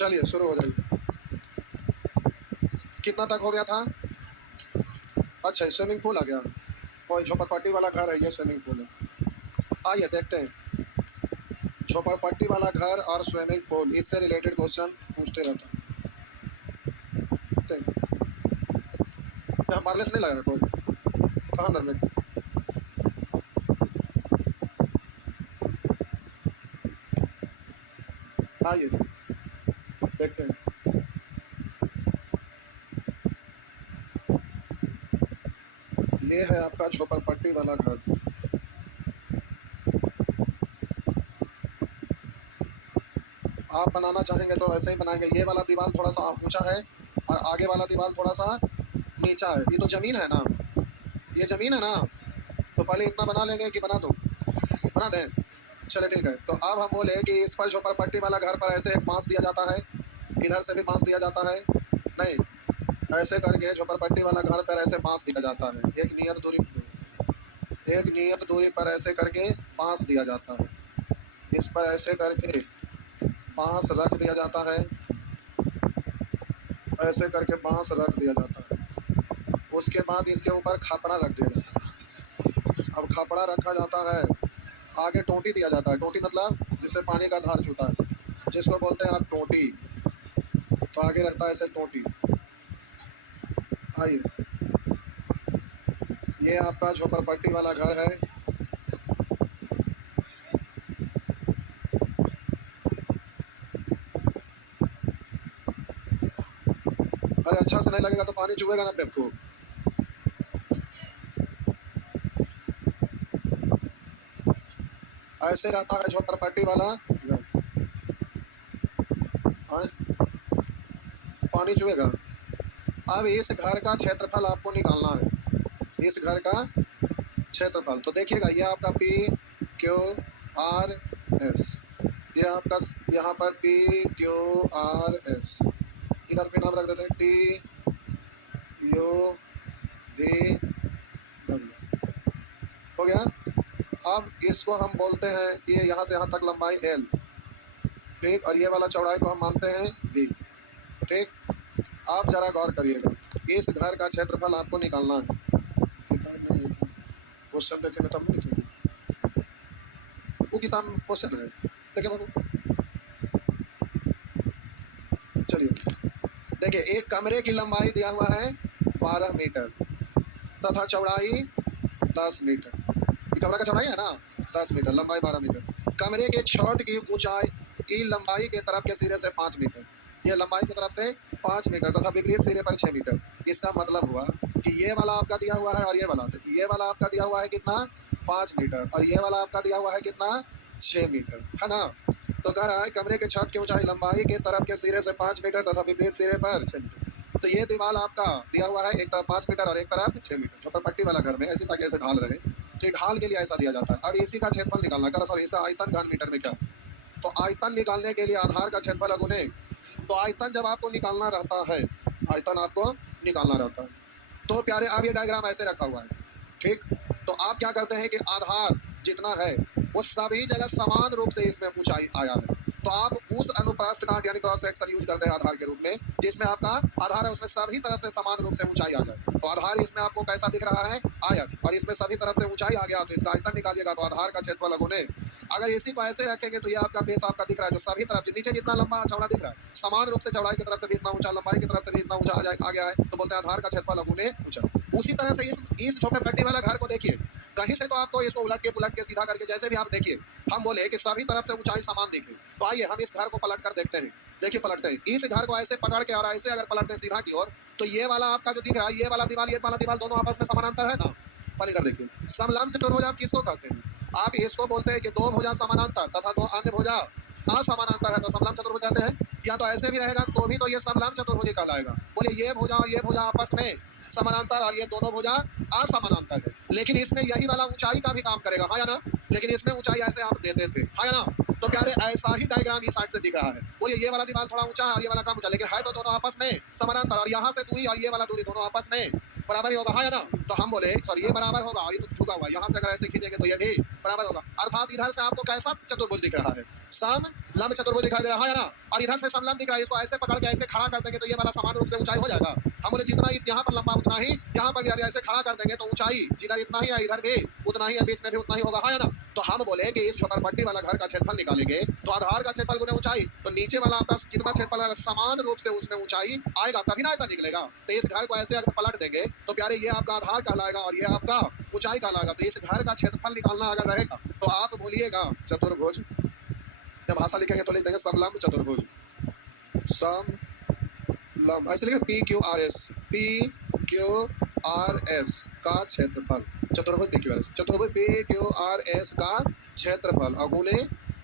चलिए शुरू हो जाइए। कितना तक हो गया था? अच्छा स्विमिंग पूल आ गया। कोई झोपड़पट्टी वाला घर है, ये स्विमिंग पूल है। आइए देखते हैं। झोपड़पट्टी वाला घर और स्विमिंग पूल, इससे रिलेटेड क्वेश्चन पूछते रहता है। देखते हैं। यहाँ मारने से नहीं लग रहा कोई? कहाँ अंदर में? आइए देखते हैं। ये है आपका झोपड़पट्टी वाला घर। आप बनाना चाहेंगे तो ऐसे ही बनाएंगे। ये वाला दीवार थोड़ा सा ऊंचा है और आगे वाला दीवार थोड़ा सा नीचा है। ये तो जमीन है ना, ये जमीन है ना, तो पहले इतना बना लेंगे कि बना दो, बना दें। चले ठीक है। तो अब हम बोले कि इस पर झोपड़पट्टी वाला घर पर ऐसे एक बांस दिया जाता है, इधर से भी बांस दिया जाता है। नहीं, ऐसे करके झोपड़पट्टी वाला घर पर ऐसे बांस दिया जाता है। एक नियत दूरी पर ऐसे करके बांस दिया जाता है। इस पर ऐसे करके बांस रख दिया जाता है। ऐसे करके बांस रख दिया जाता है। उसके बाद इसके ऊपर खापड़ा रख दिया जाता है। अब खापड़ा रखा जाता है, आगे टोंटी दिया जाता है। टोंटी मतलब जिससे पानी का धार चूता है, जिसको बोलते हैं आप टोंटी। तो आगे रहता है ऐसे टोंटी। आइए, ये आपका झोपड़पट्टी वाला घर है। अरे अच्छा से नहीं लगेगा तो पानी चुएगा ना आपको। ऐसे रहता है झोपड़पट्टी वाला घर। हाँ, पानी चुएगा। अब इस घर का क्षेत्रफल आपको निकालना है। इस घर का क्षेत्रफल तो देखिएगा, ये आपका पी क्यू आर एस, ये आपका यहाँ पर पी क्यू आर एस, इधर पे नाम रख देते हैं टी यू वी डब्ल्यू। हो गया। अब इसको हम बोलते हैं, ये यहाँ से यहाँ तक लंबाई एल, ठीक, और ये वाला चौड़ाई को हम मानते हैं बी, ठीक। आप जरा गौर करिएगा, इस घर का क्षेत्रफल आपको निकालना है। क्वेश्चन देखेंगे तब नहीं लिखेंगे, वो किताब में क्वेश्चन है, देखे बाबू। चलिए देखिए, एक कमरे की लंबाई दिया हुआ है 12 मीटर तथा चौड़ाई 10 मीटर। ये कमरा का चौड़ाई है ना 10 मीटर, लंबाई 12 मीटर। कमरे के छत की ऊंचाई की लंबाई के तरफ के सिरे से 5 मीटर, ये लंबाई की तरफ से 5 मीटर तथा विपरीत सिरे पर 6 मीटर। इसका मतलब हुआ कि ये वाला आपका दिया हुआ है और ये वाला आपका दिया हुआ है कितना, 5 मीटर, और ये वाला आपका दिया हुआ है कितना, 6 मीटर, है ना। तो कह रहा है कमरे के छत की ऊंचाई लंबाई के तरफ के सिरे से 5 मीटर तथा विपरीत सिरे पर 6 मीटर। तो ये दीवार आपका दिया हुआ है, एक तरफ 5 मीटर और एक तरफ 6 मीटर। झोपड़पट्टी वाला घर में ऐसी ताकि ऐसे ढाल रहे, तो ढाल के लिए ऐसा दिया जाता है। अब इसी का क्षेत्रफल निकालना कर, सॉरी इसका आयतन घन मीटर में क्या। तो आयतन निकालने के लिए आधार का क्षेत्रफल गुणे, तो आयतन जब आपको निकालना रहता है, आयतन आपको निकालना रहता है, तो प्यारे अब ये डायग्राम ऐसे रखा हुआ है, ठीक। तो आप क्या करते हैं कि आधार जितना है वो सभी जगह समान रूप से इसमें ऊंचाई आया है, तो आप उस अनुप्रस्थ काट यानी क्रॉस सेक्शन यूज करते हैं आधार के रूप में, जिसमें आपका आधार है उसमें सभी तरफ से समान रूप से ऊंचाई आ जाए। तो आधार इसमें आपको कैसा दिख रहा है, आयत, और इसमें सभी तरफ से ऊंचाई आ गया, तो इसका आयतन निकालिएगा। तो आधार का क्षेत्रफल गुणे, अगर इसी को ऐसे रखेंगे तो ये आपका बेस आपका दिख रहा है, जो सभी तरफ नीचे जितना लंबा चौड़ा दिख रहा है, समान रूप से चौड़ाई की तरफ से भी इतना ऊंचा, लंबाई की तरफ से भी इतना ऊंचा आ गया है, तो बोलते हैं आधार का क्षेत्रफल गुणे ऊंचाई। उसी तरह से इस झोपड़पट्टी वाला घर को देखिए, कहीं से तो आपको इसको उलट के पुलट के सीधा करके जैसे भी आप देखिए, हम बोले कि सभी तरफ से ऊंचाई समान दिखे। तो आइए हम इस घर को पलट कर देखते हैं। देखिए पलटते हैं, इस घर को ऐसे पकड़ के और ऐसे अगर पलटते हैं सीधा की ओर, तो ये वाला आपका जो दिख रहा है, ये वाला दीवार दोनों आपस में समानांतर है ना। पहले इधर देखिए, समलंब चतुर्भुज आप किसको कहते हैं, आप इसको बोलते हैं कि दो भुजा समानांतर तथा दो अन्य भुजा असमानांतर है तो समलंब चतुर्भुज कहते हैं। या तो ऐसे भी रहेगा तो भी तो ये समलंब चतुर्भुज कहलाएगा। बोले ये भुजा और ये भुजा आपस में समानांतर और ये दोनों भुजा असमानांतर है, लेकिन इसमें यही वाला ऊंचाई का भी काम करेगा, हाँ या ना। लेकिन इसमें ऊंचाई ऐसे आप देते थे, हाँ या ना। तो प्यारे ऐसा ही डायग्राम इस साइड से दिख रहा है। बोलिए ये वाला दीवार थोड़ा ऊंचा है और ये वाला कम ऊंचा, लेकिन है तो दोनों आपस में समानांतर, और यहाँ से दूरी और ये वाला दूरी दोनों आपस में बराबर ही होगा, हाँ या ना। तो हम बोले सॉरी ये बराबर होगा और ये तो झुका हुआ, यहाँ से अगर ऐसे खींचेंगे तो ये भी बराबर होगा। अर्थात इधर से आपको कैसा चतुर्भुज दिख रहा है, सम लंब चतुर्भुज दिखाई दे रहा है, हाँ या ना? और इधर से समलंब दिख रहा है, इसको ऐसे पकड़ के ऐसे खड़ा कर देंगे तो ये वाला समान रूप से ऊंचाई हो जाएगा। हम बोले जितना यहाँ पर लंबा उतना ही यहाँ पर भी यार ऐसे खड़ा कर देंगे तो ऊंचाई जिधर इतना ही है इधर भी उतना ही है, बीच में भी उतना ही होगा, हाँ या ना? तो हम बोले कि इस झोपड़पट्टी वाला घर का क्षेत्रफल निकालेंगे तो आधार का क्षेत्रफल गुने ऊंचाई, तो नीचे वाला आपका जितना क्षेत्रफल है समान रूप से उसमें ऊंचाई आएगा तभी ना आयतन निकलेगा। तो इस घर को ऐसे अगर पलट देंगे तो प्यारे ये आपका आधार कहलाएगा और ये आपका ऊंचाई कहलाएगा। तो इस घर का क्षेत्रफल निकालना अगर रहेगा तो आप बोलिएगा चतुर्भुज, जब भाषा लिखेंगे तो लिख देंगे समलंब चतुर्भुज, समलंब ऐसे लिखेंगे P Q R S, P Q R S का क्षेत्रफल, चतुर्भुज पी क्यू आर एस, चतुर्भुज पी क्यू आर एस का क्षेत्रफल अगुने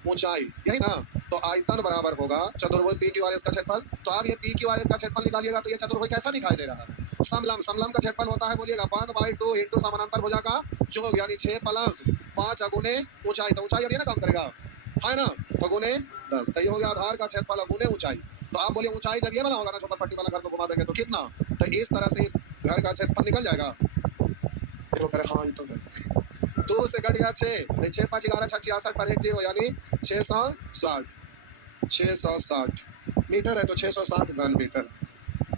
ऊंचाई, यही ना? तो आयतन बराबर होगा चतुर्भुज पी क्यू आर एस का क्षेत्रफल। तो आप ये पी क्यू आर एस का क्षेत्रफल निकालिएगा तो ये चतुर्भुज कैसा दिखाई दे रहा है? समलंब, समलंब का क्षेत्रफल होता है बोलिएगा 1/2 इंटू समानांतर भुजा का जोग यानी 6 प्लस 5 अगुने ऊंचाई, तो ऊंचाई अब ये ना काम करेगा, है ना? तो गुने 10, तो ये हो गया आधार का क्षेत्रफल गुने ऊंचाई। तो आप बोले ऊंचाई जब ये वाला होगा ना झोपड़पट्टी वाला घर को घुमा देंगे तो कितना, तो इस तरह से इस घर का क्षेत्रफल निकल जाएगा। देखो करे हाँ ये तो है। 2 से कट गया 6, 6 5 11 6 66 पर 1 0 यानी 660, 660 मीटर है तो 660 घन मीटर,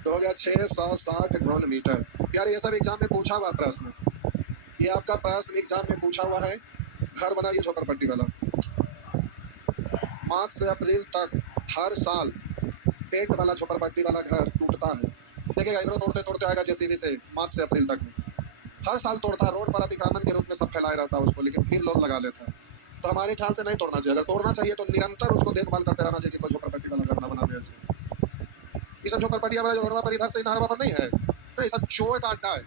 तो हो गया 660 घन मीटर। यार ये सब एग्जाम में पूछा हुआ प्रश्न, ये आपका प्रश्न एग्जाम में पूछा हुआ है। घर बनाइए झोपड़पट्टी वाला, मार्च से अप्रैल तक हर साल टेंट वाला झोपड़पट्टी वाला घर टूटता है। देखिएगा इधर तोड़ते तोड़ते आएगा जेसीबी से मार्च से अप्रैल तक में, हर साल तोड़ता है, रोड पर अतिक्रमण के रूप में सब फैलाए रहता है उसको, लेकिन फिर लोग लगा लेता है। तो हमारे ख्याल से नहीं तोड़ना चाहिए, अगर तोड़ना चाहिए तो निरंतर उसको देखभाल करते रहना चाहिए कि कोई झोपड़पट्टी वाला घर ना बना ऐसे। ये सब झोपड़पट्टियाँ वाला जो रोडवा पर इधर से नहरवा पर नहीं है, तो ये सब चोर का अड्डा है।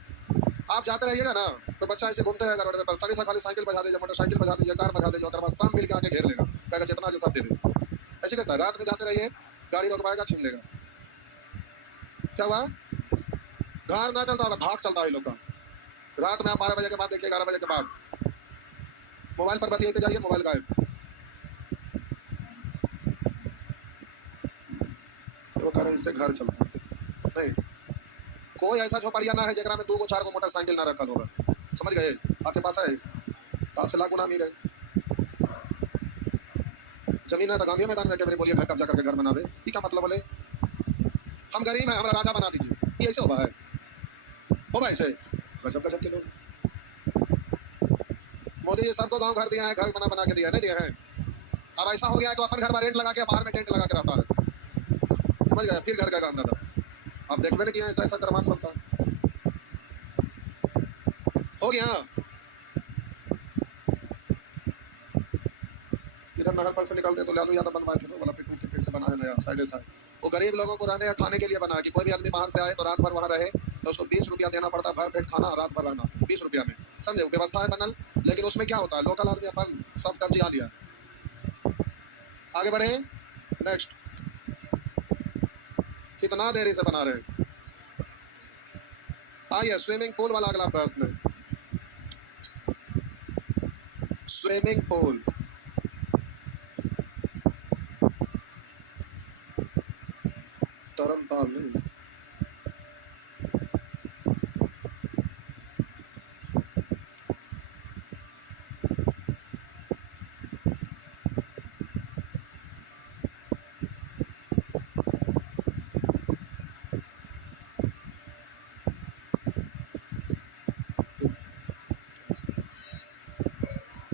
आप जाते रहिएगा ना तो बच्चा ऐसे घूमते रहेगा रोड पर, तभी से खाली साइकिल बजा दीजिए, मोटरसाइकिल बजा दीजिए, कार बजा दीजिए, और शाम मिल के आके घेर लेगा, कहेगा जितना जो सब दे दे। ऐसे करता है, रात में जाते रहिए गाड़ी रोकवाएगा छीन लेगा। क्या हुआ? घर ना चलता होगा, भाग चलता है लोग का। रात में आप 12 बजे के बाद देखिए, 11 बजे के बाद मोबाइल पर बतियाते जाइए, मोबाइल गायब। तो वो कह रहे इससे घर चलता नहीं। कोई ऐसा झोपड़िया ना है जगह में 2 को 4 को मोटरसाइकिल ना रखल होगा, समझ गए? आपके पास है तो आपसे लाख गुना अमीर है। जमीन है तो गांधी मैदान में के मेरे बोलिए घर कब्जा करके घर बनावे, ये क्या मतलब बोले? हम गरीब हैं, हमारा राजा बना दीजिए, ये ऐसे होगा है? होगा ऐसे? गजब गजब के लोग। मोदी जी सबको गांव घर दिया है, घर बना बना के दिया है, नहीं दिया है? अब ऐसा हो गया है कि अपन घर में रेंट लगा के बाहर में टेंट लगा के रहता है, समझ गए? फिर घर का काम दादा आप देखबे नहीं किया ऐसा ऐसा करवा सकता हो गया। इधर नहर पर से निकलते तो लालू यादव बनवाए थे वो वाला, टूट के फिर से बनाया नया साइड साइड। वो गरीब लोगों को रहने या खाने के लिए बना कि कोई भी आदमी बाहर से आए तो रात भर वहाँ रहे तो उसको 20 रुपया देना पड़ता, भर पेट खाना रात भर रहना 20 रुपया में, समझे? व्यवस्था है बनल, लेकिन उसमें क्या होता है लोकल आदमी अपन सब कब्जा लिया। आगे बढ़े नेक्स्ट, कितना देरी से बना रहे? आइए स्विमिंग पूल वाला अगला प्रश्न, स्विमिंग पूल। तरन ताल नहीं,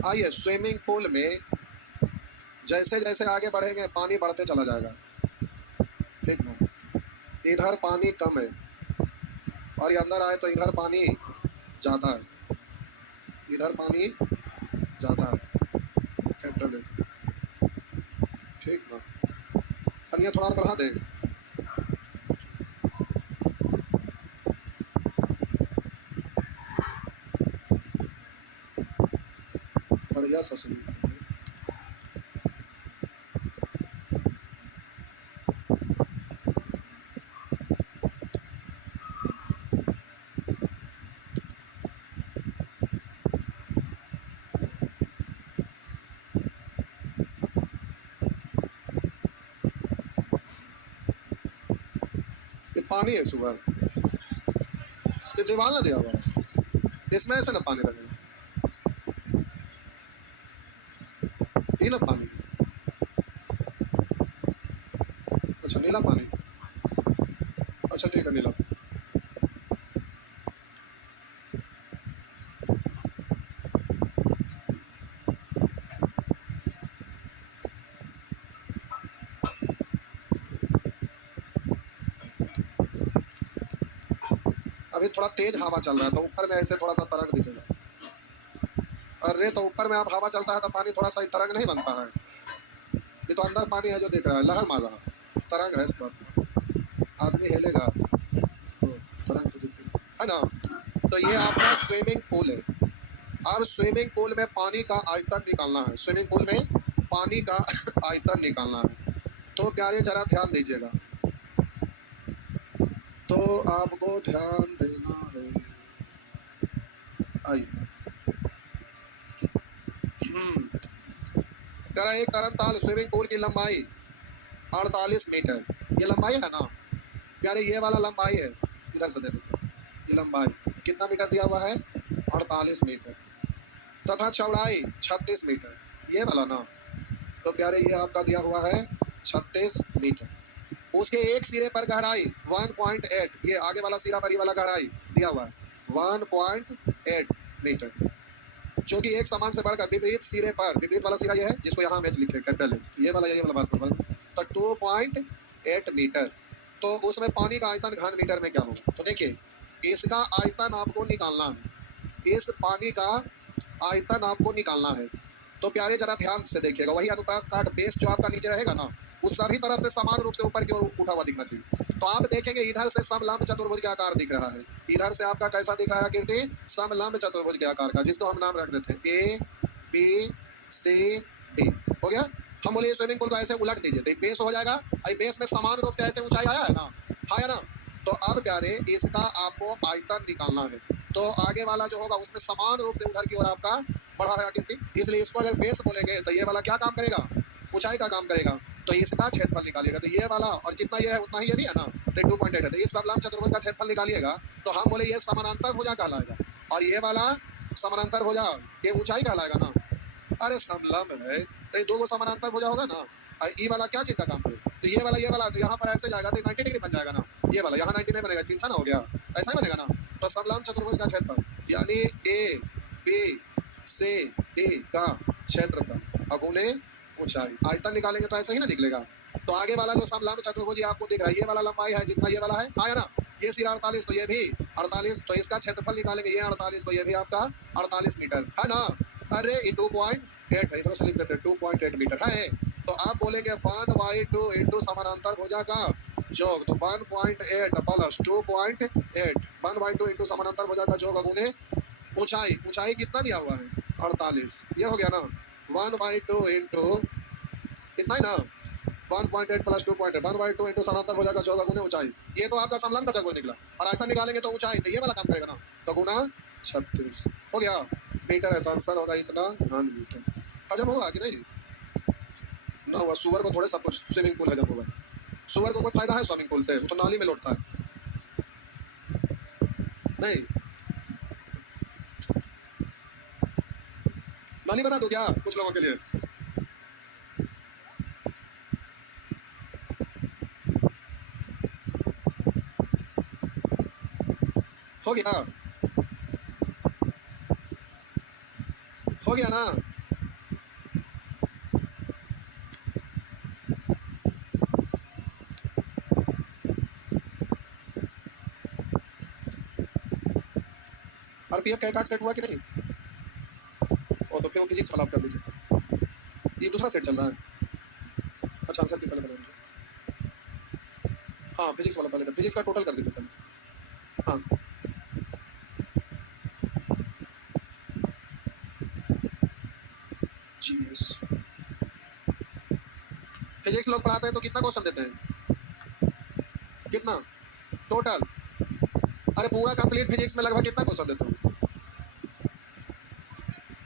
आइए स्विमिंग पूल में जैसे जैसे आगे बढ़ेंगे पानी बढ़ते चला जाएगा, ठीक ना? इधर पानी कम है और ये अंदर आए तो इधर पानी ज़्यादा है, इधर पानी ज़्यादा है, कैपिटल है, ठीक ना? अब ये थोड़ा और बढ़ा दे, बढ़िया सा सुनिए। ये पानी है सुबह, ये दीवार ना दिया हुआ है, इसमें ऐसे ना पानी रहेगा, ये ना पानी, नीला पानी, अच्छा ठीक है नीला। अभी थोड़ा तेज हवा चल रहा है तो ऊपर में ऐसे थोड़ा सा तरंग दिखेगा। अरे तो ऊपर में आप हवा चलता है तो पानी थोड़ा सा तरंग नहीं बनता है? ये तो अंदर पानी है जो दिख रहा है, लहर मार रहा है, तरंग है तो आदमी हिलेगा तो तरंग तो दिखेगी, है ना? तो ये आपका स्विमिंग पूल है। अब स्विमिंग पूल में पानी का आयतन निकालना है, स्विमिंग पूल में पानी का आयतन निकालना है। तो प्यारे जरा ध्यान दीजिएगा, तो आपको ध्यान देना है। आइए, कह एक तरनताल स्विमिंग पूल की लंबाई 48 मीटर, ये लंबाई है ना प्यारे, ये वाला लंबाई है, इधर से दे देते हैं। ये लंबाई कितना मीटर दिया हुआ है? 48 मीटर, तथा चौड़ाई 36 मीटर, ये वाला ना। तो प्यारे ये आपका दिया हुआ है 36 मीटर। उसके एक सिरे पर गहराई 1.8, ये आगे वाला सिरा पर ये वाला गहराई दिया हुआ है 1.8 मीटर, जो कि एक समान से बढ़कर विपरीत सिरे पर, विपरीत वाला सिरा ये है जिसको यहाँ हम एच लिखे कैपिटल एच, ये वाला यही वाला बात कर रहा हूँ। तो 2.8 मीटर। तो उसमें पानी का आयतन घन मीटर में क्या होगा? तो देखिए इसका आयतन आपको निकालना है, इस पानी का आयतन आपको निकालना है। तो प्यारे जरा ध्यान से देखिएगा, वही अनुप्रस्थ काट बेस जो आपका नीचे रहेगा ना, उस सभी तरफ से समान रूप से ऊपर की ओर उठा हुआ दिखना चाहिए। तो आप देखेंगे इधर से समलंब चतुर्भुज के आकार दिख रहा है, इधर से आपका कैसा दिख रहा है कीर्ति? समलंब चतुर्भुज के आकार का, जिसको हम नाम रख देते हैं ए बी सी डी। हो गया? हम बोले स्विमिंग पूल को ऐसे उलट दीजिए तो बेस हो जाएगा, बेस में समान रूप से ऐसे ऊंचाई आया है ना, हाँ है ना? तो अब प्यारे इसका आपको आयतन निकालना है। तो आगे वाला जो होगा उसमें समान रूप से उधर की ओर आपका बढ़ा है आकृति, इसलिए इसको अगर बेस बोलेंगे तो ये वाला क्या काम करेगा? ऊंचाई का काम करेगा। तो इसका क्षेत्रफल निकालिएगा, तो ये वाला और जितना ये है उतना ही ये भी है ना, तो 2.8 है, तो इस समलंब चतुर्भुज का क्षेत्रफल निकालिएगा तो हम बोले ये समानांतर भुजा कहलाएगा, और ये वाला समानांतर भुजा ये ऊंचाई कहलाएगा ना। अरे समलंब है तो ये दो गो समानांतर भुजा होगा ना, और ये वाला क्या चीज का काम करे? तो ये वाला तो यहाँ पर ऐसे जाएगा तो 90 डिग्री बन जाएगा ना, ये वाला यहाँ 90 नहीं बनेगा, तिरछा ना हो गया, ऐसा ही बनेगा ना। तो समलंब चतुर्भुज का क्षेत्रफल यानी ए बी सी डी का क्षेत्रफल अगुणे ऊंचाई, आयतन निकालेंगे तो ऐसा ही ना निकलेगा। तो आगे वाला जो समलंब चतुर्भुज आपको दिख रहा है, ये वाला लंबाई है जितना ये वाला है, आया ना? ये सिरा 48 तो ये भी 48, तो इसका क्षेत्रफल निकालेंगे, ये 48 तो ये भी आपका 48 मीटर है ना। अरे ये 2.8 है, इधर से लिख देते हैं 2.8 मीटर है। तो आप बोलेंगे 1/2 इंटू समानांतर भुजा का जोग, तो 1.8 प्लस 2.8, 1/2 इंटू समानांतर भुजा का जोग अगुणे ऊंचाई, ऊंचाई कितना दिया हुआ है? 48, ये हो गया ना। 1/2 इंटू इतना ही ना, 1.8 प्लस 2.8, 1/2 इंटू समानांतर भुजा का जोग अगुणे ऊंचाई, ये तो आपका समलंब का जगह निकला, और आयतन निकालेंगे तो ऊंचाई, तो ये वाला काम करेगा ना, तो गुना 36 हो गया। मीटर है तो आंसर होगा इतना घन मीटर। हजम होगा कि नहीं? ना हुआ, सुअर को थोड़े सब कुछ स्विमिंग पूल हजम होगा, सुअर को कोई फायदा है स्विमिंग पूल से? वो तो नाली में लौटता है। नहीं, नाली बना दो क्या कुछ लोगों के लिए? हो गया, हो गया ना। आरपीएफ का एक आठ सेट हुआ कि नहीं? और तो फिर वो फिजिक्स वाला आप कर लीजिए, ये दूसरा सेट चल रहा है। अच्छा आंसर की पहले बना दीजिए, हाँ फिजिक्स वाला पहले, फिजिक्स का टोटल कर दीजिए पहले। हाँ जीएस फिजिक्स लोग पढ़ाते हैं तो कितना क्वेश्चन देते हैं? कितना टोटल? अरे पूरा कंप्लीट फिजिक्स में लगभग कितना क्वेश्चन देते हैं?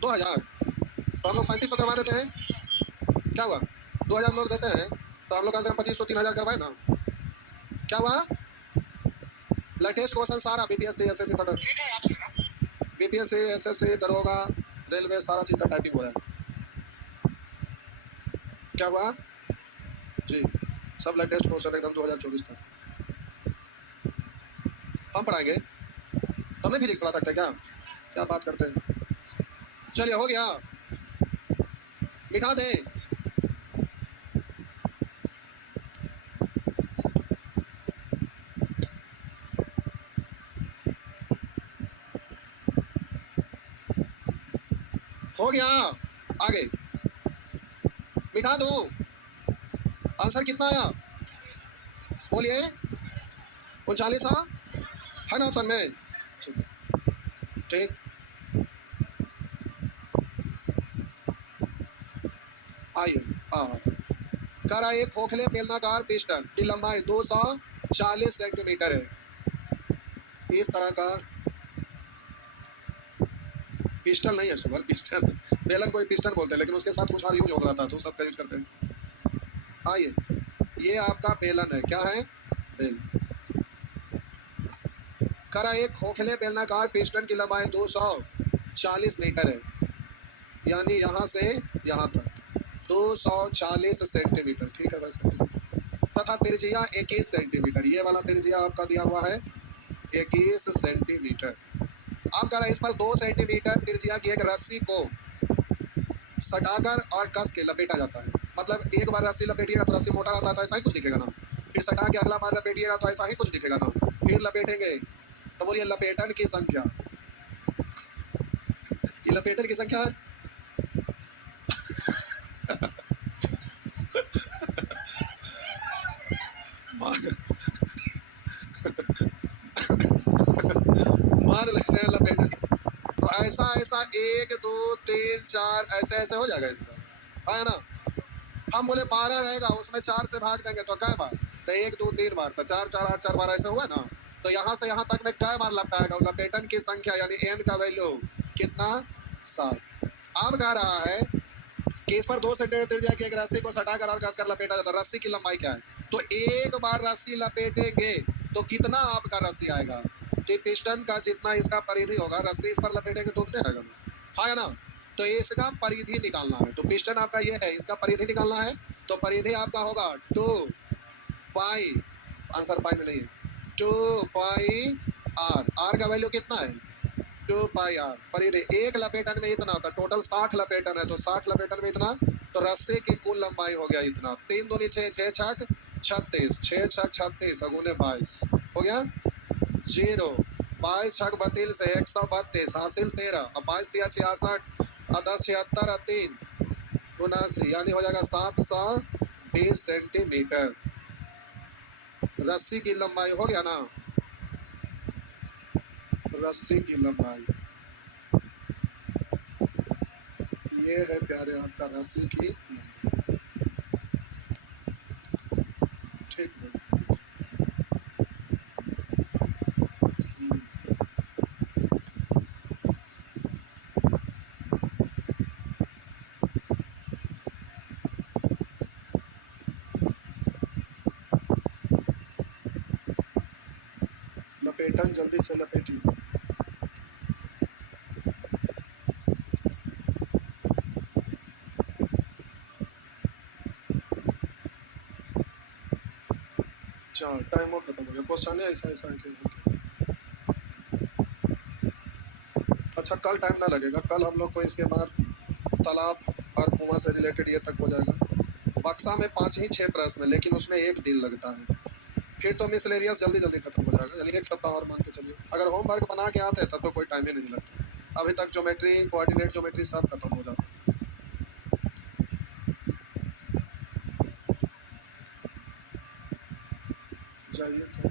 2000, तो हम लोग 3500 करवा देते हैं, क्या हुआ? 2000 लोग देते हैं तो हम लोग कम से कम 2500 3000 करवाए ना, क्या हुआ? लेटेस्ट क्वेश्चन सारा बीपीएससी एसएससी सब, बीपीएससी एसएससी दरोगा रेलवे सारा चीज का टाइपिंग हो रहा है। क्या हुआ जी? सब लेटेस्ट क्वेश्चन एकदम 2024 तक हम पढ़ाएंगे। हम नहीं फिजिक्स पढ़ा सकते क्या? क्या बात करते हैं। चलिए हो गया, मिटा दे। हो गया, आगे मिटा दो। आंसर कितना आया बोलिए? 39 है ना ऑप्शन में? ठीक, आइए। करा एक खोखले बेलनाकार पिस्टन की लंबाई 240 सेंटीमीटर है। इस तरह का पिस्टल नहीं है सुबह, पिस्टन बेलन कोई पिस्टन बोलते हैं, लेकिन उसके साथ कुछ और यूज हो रहा था तो सबका यूज करते हैं। आइए, ये आपका बेलन है, क्या है? बेलन। करा एक खोखले बेलनाकार पिस्टन की लंबाई 240 मीटर है, यानी यहाँ से यहाँ तक 240 सेंटीमीटर, ठीक है वैसे। तथा त्रिज्या 21 सेंटीमीटर, ये वाला त्रिज्या आपका दिया हुआ है 21 सेंटीमीटर। आप कह रहे हैं इस पर 2 सेंटीमीटर त्रिज्या की एक रस्सी को सटाकर और कस के लपेटा जाता है। मतलब एक बार रस्सी लपेटिएगा तो रस्सी मोटा रहता है तो ऐसा ही कुछ दिखेगा ना, फिर सटा के अगला बार लपेटिएगा तो ऐसा ही कुछ दिखेगा ना, फिर लपेटेंगे तो बोलिए लपेटन की संख्या। ये लपेटन की संख्या है। मान लेते हैं लपेटन, तो ऐसा ऐसा 1 2 3 4 ऐसे ऐसे हो जाएगा इसका, है ना? हम बोले 12 रहेगा, उसमें 4 से भाग देंगे तो कै बार? तो 1 2 3 बार, तो 4 4 8 4 बार ऐसे हुआ ना। तो यहाँ से यहाँ तक में कै बार लपटाएगा? लपेटन की संख्या यानी n का वैल्यू कितना? 7। अब कह रहा है कि इस पर 2 सेंटीमीटर त्रिज्या की एक रस्सी को सटाकर और कसकर लपेटा जाता है। रस्सी की लंबाई क्या है? तो एक बार रस्सी लपेटेंगे तो कितना आपका रस्सी आएगा? तो पिस्टन का जितना इसका परिधि होगा, रस्सी इस पर लपेटेंगे तो उतने आएगा, हाँ ना? तो इसका परिधि निकालना है। तो पिस्टन आपका ये है, इसका परिधि निकालना है। तो परिधि आपका होगा 2 पाई, आंसर पाई में नहीं है, 2 पाई आर। आर का वैल्यू कितना है? 2 पाई आर। परिधि एक लपेटन में इतना होता है, टोटल 60 लपेटन है तो 60 लपेटन में इतना, तो रस्से की कुल लंबाई हो गया इतना। 3 दूनी 6, 6 छक 36, 6 छक 36 अगुने 22 हो गया 0। 22 छक 32 से 132 हासिल 13, अब 22 दिया 66 और 10 76 और 3 79, यानी हो जाएगा 720 सेंटीमीटर। रस्सी की लंबाई हो गया ना, रस्सी की लंबाई ये है प्यारे आपका रस्सी की लंबाई, ठीक है। लपेटन जल्दी से लपेटिए। अच्छा टाइम और खत्म हो गया, क्वेश्चन है ऐसा ऐसा है कि अच्छा कल टाइम ना लगेगा, कल हम लोग को इसके बाद तालाब और कुआं से रिलेटेड ये तक हो जाएगा। बक्सा में 5 ही 6 प्रश्न, लेकिन उसमें 1 दिन लगता है। फिर तो मिसलेनियस जल्दी जल्दी खत्म हो जाएगा, यानी 1 सप्ताह और मान के चलिए। अगर होमवर्क बना के आते तब तो कोई टाइम ही नहीं लगता। अभी तक ज्योमेट्री, कोऑर्डिनेट ज्योमेट्री सब खत्म हो जाता है। जाइए तो